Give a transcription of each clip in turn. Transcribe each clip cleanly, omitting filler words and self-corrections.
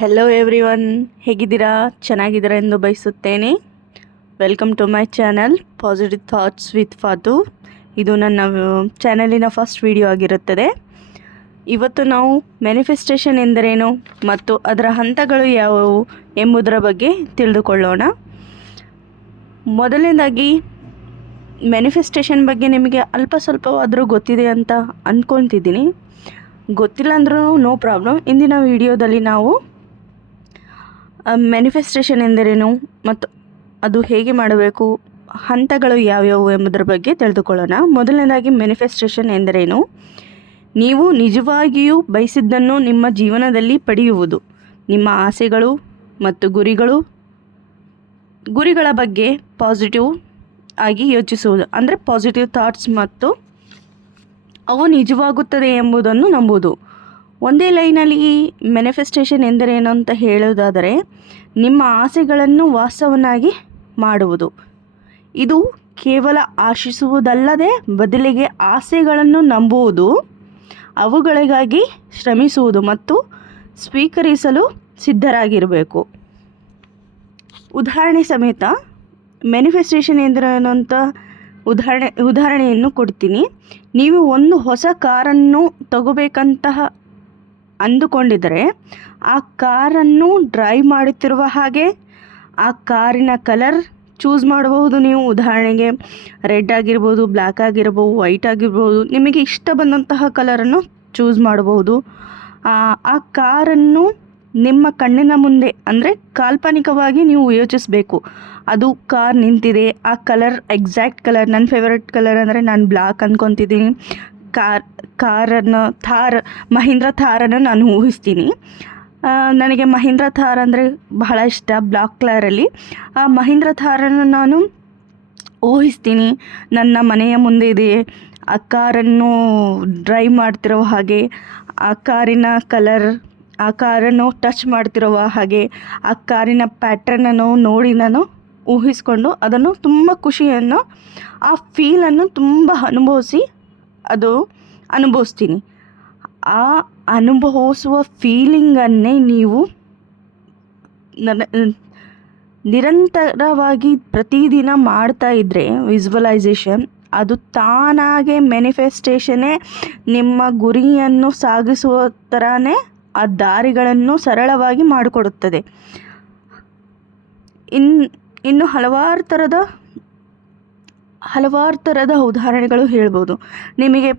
Hello everyone, ಹೇಗಿದ್ದೀರಾ? ಚೆನ್ನಾಗಿದ್ದೀರಾ ಎಂದು ಬಯಸುತ್ತೇನೆ. Welcome to my channel positive thoughts with Fathu. ಇದು ನನ್ನ ಚಾನಲಿನ ಫಸ್ಟ್ ವಿಡಿಯೋ ಆಗಿರುತ್ತದೆ. ಇವತ್ತು ನಾವು ಮ್ಯಾನಿಫೆಸ್ಟೇಷನ್ ಎಂದರೇನು ಮತ್ತು ಅದರ ಹಂತಗಳು ಯಾವುವು ಎಂಬುದರ ಬಗ್ಗೆ ತಿಳಿದುಕೊಳ್ಳೋಣ. ಮೊದಲನೇದಾಗಿ ಮ್ಯಾನಿಫೆಸ್ಟೇಷನ್ ಬಗ್ಗೆ ನಿಮಗೆ ಅಲ್ಪ ಸ್ವಲ್ಪವಾದರೂ ಗೊತ್ತಿದೆ ಅಂತ ಅಂದ್ಕೊತಿದ್ದೀನಿ. ಗೊತ್ತಿಲ್ಲ ಅಂದ್ರೂ ನೋ ಪ್ರಾಬ್ಲಮ್. ಇಂದಿನ ವಿಡಿಯೋದಲ್ಲಿ ನಾವು ಮ್ಯಾನಿಫೆಸ್ಟೇಷನ್ ಎಂದರೇನು ಮತ್ತು ಅದು ಹೇಗೆ ಮಾಡಬೇಕು, ಹಂತಗಳು ಯಾವ್ಯಾವು ಎಂಬುದರ ಬಗ್ಗೆ ತಿಳಿದುಕೊಳ್ಳೋಣ. ಮೊದಲನೇದಾಗಿ ಮ್ಯಾನಿಫೆಸ್ಟೇಷನ್ ಎಂದರೇನು? ನೀವು ನಿಜವಾಗಿಯೂ ಬಯಸಿದ್ದನ್ನು ನಿಮ್ಮ ಜೀವನದಲ್ಲಿ ಪಡೆಯುವುದು. ನಿಮ್ಮ ಆಸೆಗಳು ಮತ್ತು ಗುರಿಗಳ ಬಗ್ಗೆ ಪಾಸಿಟಿವ್ ಆಗಿ ಯೋಚಿಸುವುದು, ಅಂದರೆ ಪಾಸಿಟಿವ್ ಥಾಟ್ಸ್, ಮತ್ತು ಅವು ನಿಜವಾಗುತ್ತದೆ ಎಂಬುದನ್ನು ನಂಬುವುದು. ಒಂದೇ ಲೈನಲ್ಲಿ ಮ್ಯಾನಿಫೆಸ್ಟೇಷನ್ ಎಂದರೇನು ಅಂತ ಹೇಳುವುದಾದರೆ, ನಿಮ್ಮ ಆಸೆಗಳನ್ನು ವಾಸ್ತವನಾಗಿ ಮಾಡುವುದು. ಇದು ಕೇವಲ ಆಶಿಸುವುದಲ್ಲದೆ ಬದಲಿಗೆ ಆಸೆಗಳನ್ನು ನಂಬುವುದು, ಅವುಗಳಿಗಾಗಿ ಶ್ರಮಿಸುವುದು ಮತ್ತು ಸ್ವೀಕರಿಸಲು ಸಿದ್ಧರಾಗಿರಬೇಕು. ಉದಾಹರಣೆ ಸಮೇತ ಮ್ಯಾನಿಫೆಸ್ಟೇಷನ್ ಎಂದರೇನು ಅಂತ ಉದಾಹರಣೆಯನ್ನು ಕೊಡ್ತೀನಿ. ನೀವು ಒಂದು ಹೊಸ ಕಾರನ್ನು ತಗೋಬೇಕಂತಹ ಅಂದುಕೊಂಡಿದ್ದರೆ, ಆ ಕಾರನ್ನು ಡ್ರೈವ್ ಮಾಡುತ್ತಿರುವ ಹಾಗೆ ಆ ಕಾರಿನ ಕಲರ್ ಚೂಸ್ ಮಾಡಬಹುದು. ನೀವು ಉದಾಹರಣೆಗೆ ರೆಡ್ ಆಗಿರ್ಬೋದು, ಬ್ಲ್ಯಾಕ್ ಆಗಿರ್ಬೋದು, ವೈಟ್ ಆಗಿರ್ಬೋದು, ನಿಮಗೆ ಇಷ್ಟ ಬಂದಂತಹ ಕಲರನ್ನು ಚೂಸ್ ಮಾಡಬಹುದು. ಆ ಕಾರನ್ನು ನಿಮ್ಮ ಕಣ್ಣಿನ ಮುಂದೆ, ಅಂದರೆ ಕಾಲ್ಪನಿಕವಾಗಿ ನೀವು ಯೋಚಿಸಬೇಕು. ಅದು ಕಾರ್ ನಿಂತಿದೆ, ಆ ಕಲರ್ ಎಕ್ಸಾಕ್ಟ್ ಕಲರ್, ನನ್ನ ಫೇವರೆಟ್ ಕಲರ್ ಅಂದರೆ ನಾನು ಬ್ಲ್ಯಾಕ್ ಅಂದ್ಕೊತಿದ್ದೀನಿ. ಮಹೀಂದ್ರ ಥಾರನ್ನು ನಾನು ಊಹಿಸ್ತೀನಿ. ನನಗೆ ಮಹೀಂದ್ರ ಥಾರ್ ಅಂದರೆ ಬಹಳ ಇಷ್ಟ, ಬ್ಲ್ಯಾಕ್ ಕಲರಲ್ಲಿ. ಆ ಮಹೀಂದ್ರ ಥಾರನ್ನು ನಾನು ಊಹಿಸ್ತೀನಿ, ನನ್ನ ಮನೆಯ ಮುಂದೆ ಇದೆ. ಆ ಕಾರನ್ನು ಡ್ರೈವ್ ಮಾಡ್ತಿರೋ ಹಾಗೆ, ಆ ಕಾರಿನ ಕಲರ್, ಆ ಕಾರನ್ನು ಟಚ್ ಮಾಡ್ತಿರುವ ಹಾಗೆ, ಆ ಕಾರಿನ ಪ್ಯಾಟ್ರನನ್ನು ನೋಡಿ ನಾನು ಊಹಿಸ್ಕೊಂಡು ಅದನ್ನು ತುಂಬ ಖುಷಿಯನ್ನು, ಆ ಫೀಲನ್ನು ತುಂಬ ಅನುಭವಿಸ್ತೀನಿ. ಆ ಅನುಭವಿಸುವ ಫೀಲಿಂಗನ್ನೇ ನೀವು ನಿರಂತರವಾಗಿ ಪ್ರತಿದಿನ ಮಾಡ್ತಾ ಇದ್ದರೆ, ವಿಜುವಲೈಸೇಷನ್, ಅದು ತಾನಾಗೆ ಮ್ಯಾನಿಫೆಸ್ಟೇಷನ್ನೇ ನಿಮ್ಮ ಗುರಿಯನ್ನು ಸಾಗಿಸುವ ಥರನೇ ಆ ದಾರಿಗಳನ್ನು ಸರಳವಾಗಿ ಮಾಡಿಕೊಡುತ್ತದೆ. ಇನ್ನು ಹಲವಾರು ಥರದ ಉದಾಹರಣೆಗಳು ಹೇಳ್ಬೋದು. ನಿಮಗೆ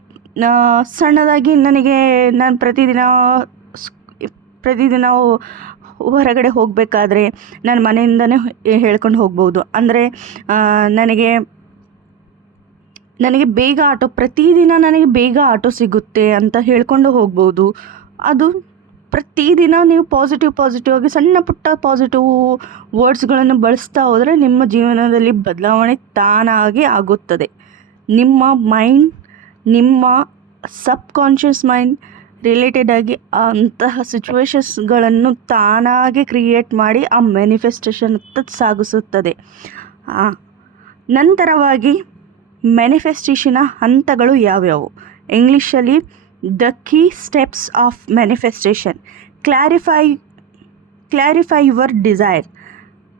ಸಣ್ಣದಾಗಿ ನಾನು ಪ್ರತಿದಿನ ಹೊರಗಡೆ ಹೋಗಬೇಕಾದ್ರೆ ನಾನು ಮನೆಯಿಂದನೇ ಹೇಳ್ಕೊಂಡು ಹೋಗ್ಬೋದು. ಅಂದರೆ ನನಗೆ ಪ್ರತಿದಿನ ನನಗೆ ಬೇಗ ಆಟೋ ಸಿಗುತ್ತೆ ಅಂತ ಹೇಳ್ಕೊಂಡು ಹೋಗ್ಬೋದು. ಅದು ಪ್ರತಿದಿನ ನೀವು ಪಾಸಿಟಿವ್ ಆಗಿ ಸಣ್ಣ ಪುಟ್ಟ ಪಾಸಿಟಿವ್ ವರ್ಡ್ಸ್ಗಳನ್ನು ಬಳಸ್ತಾ ಹೋದರೆ ನಿಮ್ಮ ಜೀವನದಲ್ಲಿ ಬದಲಾವಣೆ ತಾನಾಗಿ ಆಗುತ್ತದೆ. ನಿಮ್ಮ ಮೈಂಡ್, ನಿಮ್ಮ ಸಬ್ಕಾನ್ಷಿಯಸ್ ಮೈಂಡ್ ರಿಲೇಟೆಡ್ ಆಗಿ ಅಂತಹ ಸಿಚುವೇಶನ್ಸ್ಗಳನ್ನು ತಾನಾಗೆ ಕ್ರಿಯೇಟ್ ಮಾಡಿ ಆ ಮ್ಯಾನಿಫೆಸ್ಟೇಷನ್ ಸಾಗಿಸುತ್ತದೆ. ನಂತರವಾಗಿ ಮ್ಯಾನಿಫೆಸ್ಟೇಷನ್ನ ಹಂತಗಳು ಯಾವ್ಯಾವು? ಇಂಗ್ಲೀಷಲ್ಲಿ the key steps of manifestation. Clarify your desire.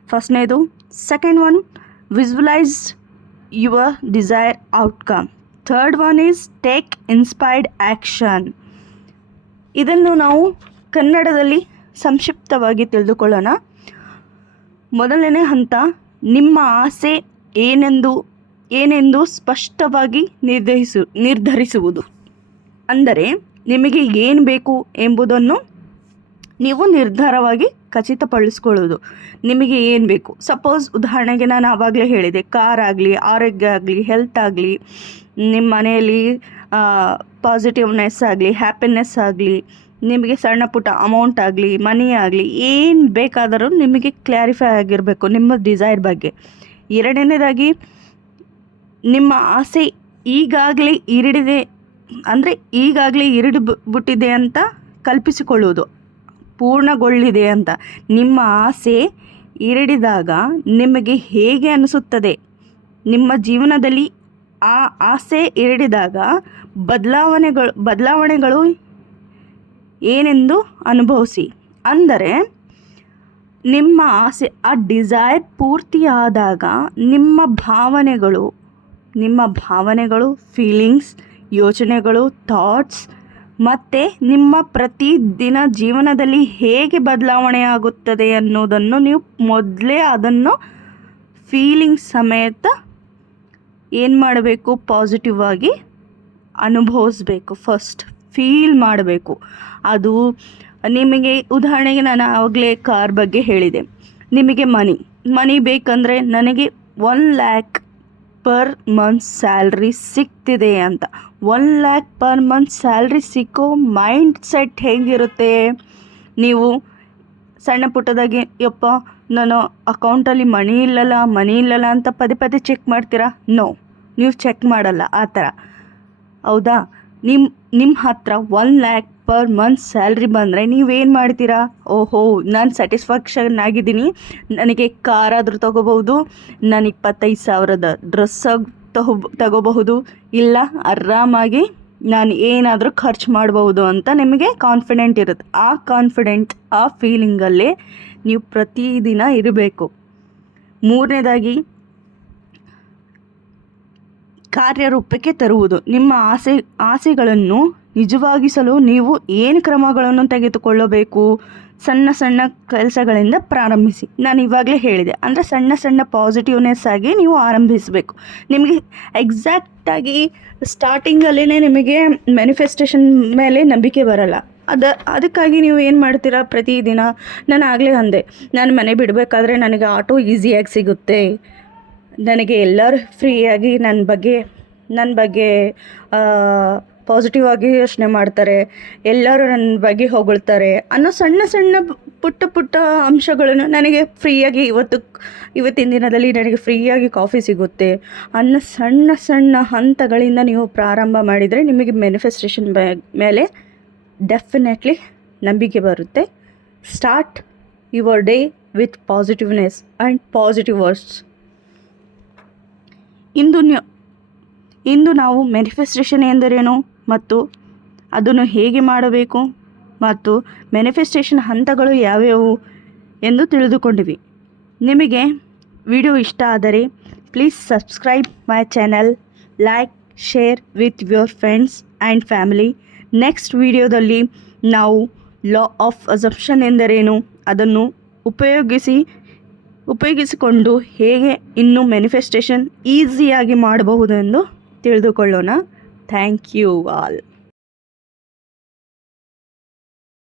ಫಸ್ಟ್ನೇದು. Second one, visualize your desire outcome. Third one is take inspired action. ಇದನ್ನು ನಾವು ಕನ್ನಡದಲ್ಲಿ ಸಂಕ್ಷಿಪ್ತವಾಗಿ ತಿಳಿದುಕೊಳ್ಳೋಣ. ಮೊದಲನೇ ಹಂತ, ನಿಮ್ಮ ಆಸೆ ಏನೆಂದು ಸ್ಪಷ್ಟವಾಗಿ ನಿರ್ಧರಿಸುವುದು. ಅಂದರೆ ನಿಮಗೆ ಏನು ಬೇಕು ಎಂಬುದನ್ನು ನೀವು ನಿರ್ಧಾರವಾಗಿ ಖಚಿತಪಡಿಸ್ಕೊಳ್ಳೋದು. ನಿಮಗೆ ಏನು ಬೇಕು, ಸಪೋಸ್ ಉದಾಹರಣೆಗೆ ನಾನು ಆವಾಗಲೇ ಹೇಳಿದೆ, ಕಾರ್ ಆಗಲಿ, ಆರೋಗ್ಯ ಆಗಲಿ, ಹೆಲ್ತ್ ಆಗಲಿ, ನಿಮ್ಮ ಮನೆಯಲ್ಲಿ ಪಾಸಿಟಿವ್ನೆಸ್ ಆಗಲಿ, ಹ್ಯಾಪಿನೆಸ್ ಆಗಲಿ, ನಿಮಗೆ ಸಣ್ಣ ಪುಟ್ಟ ಅಮೌಂಟ್ ಆಗಲಿ, ಮನಿ ಆಗಲಿ, ಏನು ಬೇಕಾದರೂ ನಿಮಗೆ ಕ್ಲಾರಿಫೈ ಆಗಿರಬೇಕು ನಿಮ್ಮ ಡಿಸೈರ್ ಬಗ್ಗೆ. ಎರಡನೇದಾಗಿ, ನಿಮ್ಮ ಆಸೆ ಈಗಾಗಲೇ ಬಿಟ್ಟಿದೆ ಅಂತ ಕಲ್ಪಿಸಿಕೊಳ್ಳುವುದು, ಪೂರ್ಣಗೊಳ್ಳಿದೆ ಅಂತ. ನಿಮ್ಮ ಆಸೆ ಈಡೇರಿದಾಗ ನಿಮಗೆ ಹೇಗೆ ಅನಿಸುತ್ತದೆ? ನಿಮ್ಮ ಜೀವನದಲ್ಲಿ ಆ ಆಸೆ ಈಡೇರಿದಾಗ ಬದಲಾವಣೆಗಳು ಏನೆಂದು ಅನುಭವಿಸಿ. ಅಂದರೆ ನಿಮ್ಮ ಆಸೆ, ಆ ಡಿಸೈರ್ ಪೂರ್ತಿಯಾದಾಗ ನಿಮ್ಮ ಭಾವನೆಗಳು, ಫೀಲಿಂಗ್ಸ್, ಯೋಚನೆಗಳು, ಥಾಟ್ಸ್ ಮತ್ತು ನಿಮ್ಮ ಪ್ರತಿದಿನ ಜೀವನದಲ್ಲಿ ಹೇಗೆ ಬದಲಾವಣೆ ಆಗುತ್ತದೆ ಅನ್ನೋದನ್ನು ನೀವು ಮೊದಲೇ ಅದನ್ನು ಫೀಲಿಂಗ್ಸ್ ಸಮೇತ ಏನು ಮಾಡಬೇಕು, ಪಾಸಿಟಿವ್ ಆಗಿ ಅನುಭವಿಸ್ಬೇಕು. ಫಸ್ಟ್ ಫೀಲ್ ಮಾಡಬೇಕು. ಅದು ನಿಮಗೆ ಉದಾಹರಣೆಗೆ ನಾನು ಆವಾಗಲೇ ಕಾರ್ ಬಗ್ಗೆ ಹೇಳಿದೆ. ನಿಮಗೆ ಮನಿ ಬೇಕಂದರೆ ನನಗೆ 1 lakh ಪರ್ ಮಂತ್ ಸ್ಯಾಲ್ರಿ ಸಿಗ್ತಿದೆ ಅಂತ. 1 lakh ಪರ್ ಮಂತ್ ಸ್ಯಾಲ್ರಿ ಸಿಕ್ಕೋ ಮೈಂಡ್ ಸೆಟ್ ಹೇಗಿರುತ್ತೆ? ನೀವು ಸಣ್ಣ ಪುಟ್ಟದಾಗಿ ಯಪ್ಪ ನಾನು ಅಕೌಂಟಲ್ಲಿ ಮನಿ ಇಲ್ಲಲ್ಲ ಅಂತ ಪದೇ ಚೆಕ್ ಮಾಡ್ತೀರಾ? ನೋ, ನೀವು ಚೆಕ್ ಮಾಡಲ್ಲ ಆ ಥರ. ಹೌದಾ? ನಿಮ್ಮ ಹತ್ರ 1 lakh ಪರ್ ಮಂತ್ ಸ್ಯಾಲ್ರಿ ಬಂದರೆ ನೀವೇನು ಮಾಡ್ತೀರಾ? ಓಹೋ, ನಾನು ಸ್ಯಾಟಿಸ್ಫ್ಯಾಕ್ಷನ್ ಆಗಿದ್ದೀನಿ, ನನಗೆ ಕಾರಾದರೂ ತೊಗೋಬಹುದು, ನಾನು 25,000 ಡ್ರೆಸ್ ತಗೋಬಹುದು, ಇಲ್ಲ ಆರಾಮಾಗಿ ನಾನು ಏನಾದರೂ ಖರ್ಚು ಮಾಡ್ಬೋದು ಅಂತ ನಿಮಗೆ ಕಾನ್ಫಿಡೆಂಟ್ ಇರುತ್ತೆ. ಆ ಫೀಲಿಂಗಲ್ಲೇ ನೀವು ಪ್ರತಿದಿನ ಇರಬೇಕು. ಮೂರನೇದಾಗಿ ಕಾರ್ಯರೂಪಕ್ಕೆ ತರುವುದು. ನಿಮ್ಮ ಆಸೆಗಳನ್ನು ನಿಜವಾಗಿಸಲು ನೀವು ಏನು ಕ್ರಮಗಳನ್ನು ತೆಗೆದುಕೊಳ್ಳಬೇಕು? ಸಣ್ಣ ಕೆಲಸಗಳಿಂದ ಪ್ರಾರಂಭಿಸಿ. ನಾನು ಇವಾಗಲೇ ಹೇಳಿದೆ, ಅಂದರೆ ಸಣ್ಣ ಪಾಸಿಟಿವ್ನೆಸ್ ಆಗಿ ನೀವು ಆರಂಭಿಸಬೇಕು. ನಿಮಗೆ ಎಕ್ಸಾಕ್ಟಾಗಿ ಸ್ಟಾರ್ಟಿಂಗಲ್ಲೇ ನಿಮಗೆ ಮ್ಯಾನಿಫೆಸ್ಟೇಷನ್ ಮೇಲೆ ನಂಬಿಕೆ ಬರಲ್ಲ. ಅದಕ್ಕಾಗಿ ನೀವು ಏನು ಮಾಡ್ತೀರಾ? ಪ್ರತಿದಿನ ನಾನು ಆಗಲೇ ಅಂದೆ, ನಾನು ಮನೆ ಬಿಡಬೇಕಾದ್ರೆ ನನಗೆ ಆಟೋ ಈಸಿಯಾಗಿ ಸಿಗುತ್ತೆ, ನನಗೆ ಎಲ್ಲರೂ ಫ್ರೀಯಾಗಿ ನನ್ನ ಬಗ್ಗೆ ಪಾಸಿಟಿವ್ ಆಗಿ ಯೋಚನೆ ಮಾಡ್ತಾರೆ, ಎಲ್ಲರೂ ನನ್ನ ಬಗ್ಗೆ ಹೊಗಳ್ತಾರೆ ಅನ್ನೋ ಸಣ್ಣ ಪುಟ್ಟ ಅಂಶಗಳನ್ನು ನನಗೆ ಫ್ರೀಯಾಗಿ ಇವತ್ತಿನ ದಿನದಲ್ಲಿ ನನಗೆ ಫ್ರೀಯಾಗಿ ಕಾಫಿ ಸಿಗುತ್ತೆ ಅನ್ನೋ ಸಣ್ಣ ಹಂತಗಳಿಂದ ನೀವು ಪ್ರಾರಂಭ ಮಾಡಿದರೆ ನಿಮಗೆ ಮ್ಯಾನಿಫೆಸ್ಟೇಷನ್ ಮೇಲೆ ಡೆಫಿನೆಟ್ಲಿ ನಂಬಿಕೆ ಬರುತ್ತೆ. Start your day with positiveness and positive words. ಇಂದು ನಾವು ಮ್ಯಾನಿಫೆಸ್ಟೇಷನ್ ಎಂದರೇನು ಮತ್ತು ಅದನ್ನು ಹೇಗೆ ಮಾಡಬೇಕು ಮತ್ತು ಮ್ಯಾನಿಫೆಸ್ಟೇಷನ್ ಹಂತಗಳು ಯಾವ್ಯಾವು ಎಂದು ತಿಳಿದುಕೊಂಡಿವಿ. ನಿಮಗೆ ವಿಡಿಯೋ ಇಷ್ಟ ಆದರೆ please subscribe my channel, like, share with your friends and family. Next ವಿಡಿಯೋದಲ್ಲಿ ನಾವು ಲಾ ಆಫ್ ಅಸಂಪ್ಷನ್ ಎಂದರೇನು, ಅದನ್ನು ಉಪಯೋಗಿಸಿಕೊಂಡು ಹೇಗೆ ಇನ್ನೂ ಮ್ಯಾನಿಫೆಸ್ಟೇಷನ್ ಈಸಿಯಾಗಿ ಮಾಡಬಹುದೆಂದು ತಿಳಿದುಕೊಳ್ಳೋಣ. Thank you all.